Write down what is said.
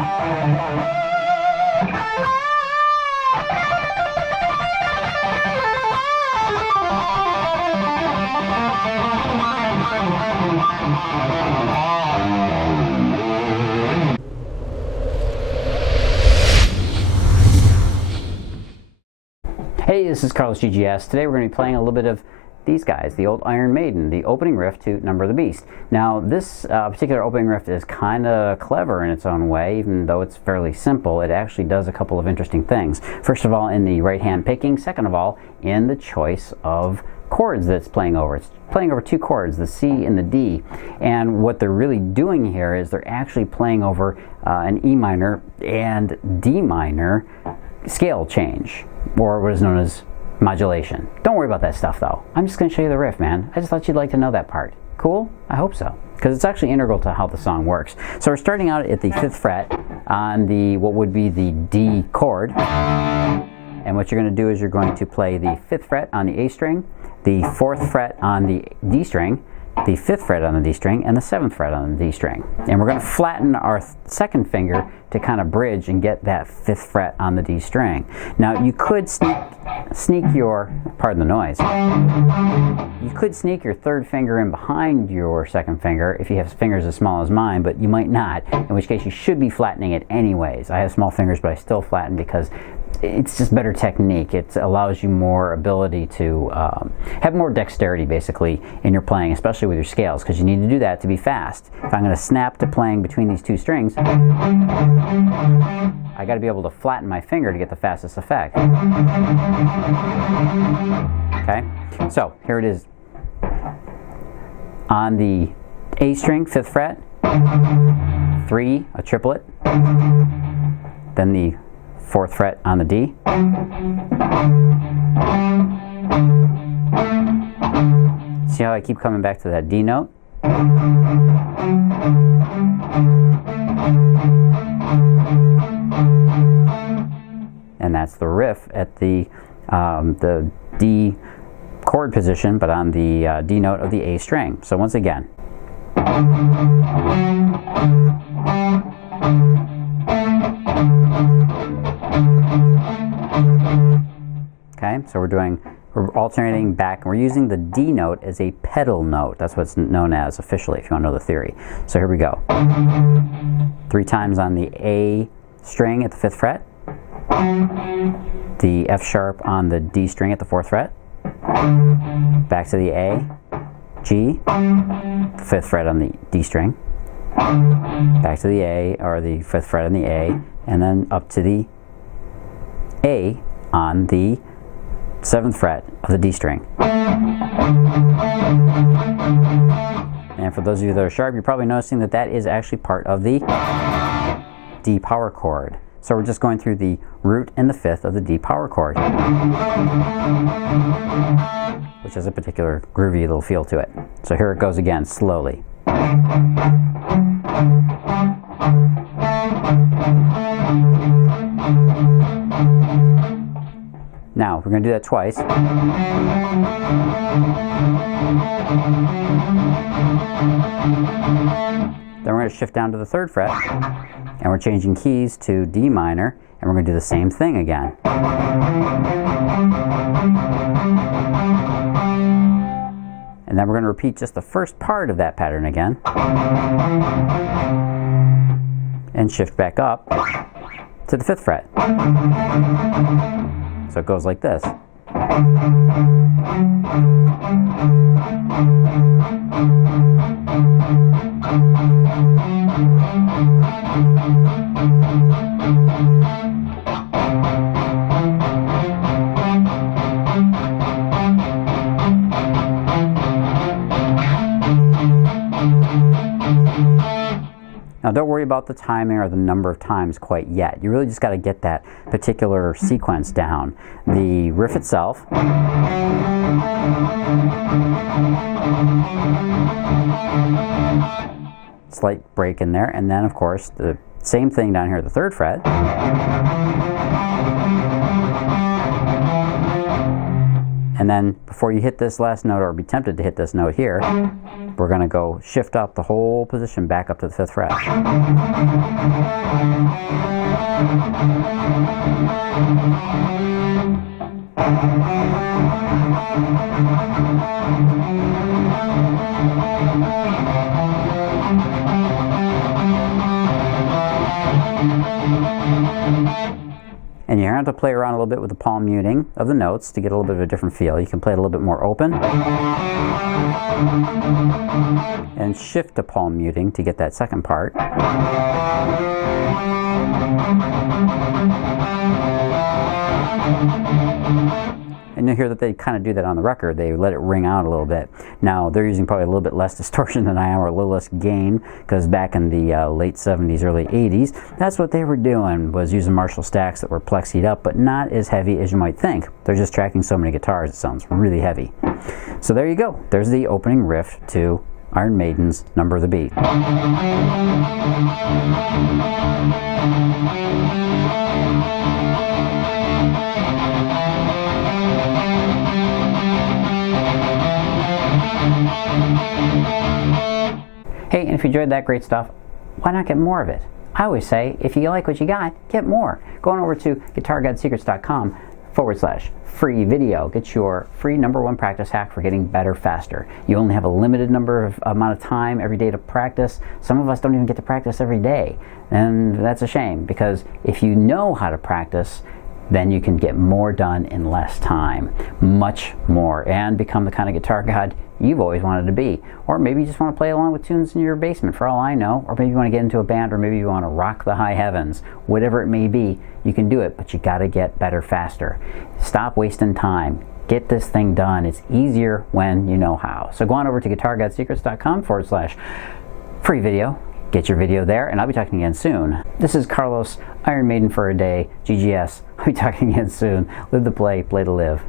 Hey, this is Carlos GGS. Today we're going to be playing a little bit of these guys, the old Iron Maiden, the opening riff to Number of the Beast. Now, this particular opening riff is kind of clever in its own way, even though it's fairly simple. It actually does a couple of interesting things. First of all, in the right-hand picking. Second of all, in the choice of chords that it's playing over. It's playing over two chords, the C and the D. And what they're really doing here is they're actually playing over an E minor and D minor scale change, or what is known as modulation. Don't worry about that stuff though. I'm just going to show you the riff, man. I just thought you'd like to know that part. Cool? I hope so, because it's actually integral to how the song works. So we're starting out at the 5th fret on the what would be the D chord, and what you're going to do is you're going to play the 5th fret on the A string, the 4th fret on the D string, the 5th fret on the D string, and the 7th fret on the D string. And we're going to flatten our second finger to kind of bridge and get that 5th fret on the D string. Now you could sneak your, pardon the noise, you could sneak your 3rd finger in behind your 2nd finger if you have fingers as small as mine, but you might not, in which case you should be flattening it anyways. I have small fingers, but I still flatten because it's just better technique. It allows you more ability to have more dexterity basically in your playing, especially with your scales, because you need to do that to be fast. If I'm going to snap to playing between these two strings, I got to be able to flatten my finger to get the fastest effect. Okay, so here it is. On the A string, 5th fret, 3, a triplet, then the 4th fret on the D. See how I keep coming back to that D note? And that's the riff at the D chord position, but on the D note of the A string. So once again. Okay, so we're alternating back, and we're using the D note as a pedal note. That's what's known as officially, if you want to know the theory. So here we go. 3 times on the A string at the 5th fret, the F sharp on the D string at the 4th fret, back to the A, G, the 5th fret on the D string, back to the A, or the 5th fret on the A, and then up to the A on the 7th fret of the D string. And for those of you that are sharp, you're probably noticing that that is actually part of the D power chord. So we're just going through the root and the 5th of the D power chord, which has a particular groovy little feel to it. So here it goes again, slowly. Now, we're going to do that twice. Then we're going to shift down to the 3rd fret, and we're changing keys to D minor, and we're going to do the same thing again. And then we're going to repeat just the first part of that pattern again, and shift back up to the 5th fret. So it goes like this. Now don't worry about the timing or the number of times quite yet. You really just got to get that particular sequence down. The riff itself, slight break in there, and then of course the same thing down here at the 3rd fret. And then before you hit this last note, or be tempted to hit this note here, we're going to go shift up the whole position back up to the 5th fret. And you're going to have to play around a little bit with the palm muting of the notes to get a little bit of a different feel. You can play it a little bit more open. And shift to palm muting to get that second part. And you'll hear that they kind of do that on the record. They let it ring out a little bit. Now, they're using probably a little bit less distortion than I am, or a little less gain, because back in the late 70s, early 80s, that's what they were doing, was using Marshall stacks that were plexied up, but not as heavy as you might think. They're just tracking so many guitars, it sounds really heavy. So there you go. There's the opening riff to Iron Maiden's Number of the Beast. Hey, and if you enjoyed that great stuff, why not get more of it? I always say, if you like what you got, get more. Go on over to guitarguidesecrets.com/free video. Get your free #1 practice hack for getting better faster. You only have a limited amount of time every day to practice. Some of us don't even get to practice every day. And that's a shame, because if you know how to practice, then you can get more done in less time, much more, and become the kind of guitar god you've always wanted to be. Or maybe you just want to play along with tunes in your basement, for all I know. Or maybe you want to get into a band, or maybe you want to rock the high heavens. Whatever it may be, you can do it, but you got to get better faster. Stop wasting time. Get this thing done. It's easier when you know how. So go on over to guitarguidesecrets.com/free video. Get your video there, and I'll be talking again soon. This is Carlos, Iron Maiden for a Day, GGS. I'll be talking again soon. Live to play, play to live.